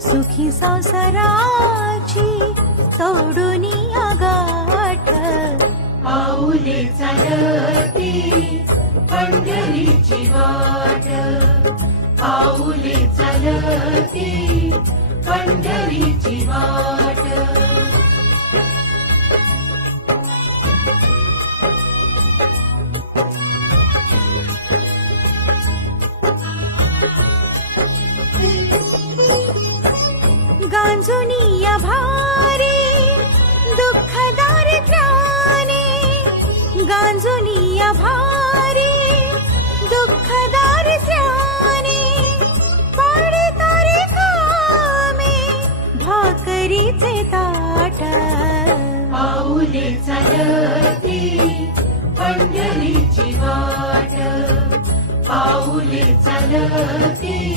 सुखी संसाराची तोडून गाठ. पाऊले चालती पंढरीची वाट. पाऊले चालती पंढरीची गांजुनी या दुःख दारिद्र्याने गांजुनी या दुःख दारिद्र्याने पाडे तारे कामे भाकरीचे ताट. पाऊले पंढरीची वाट. पाऊले चालते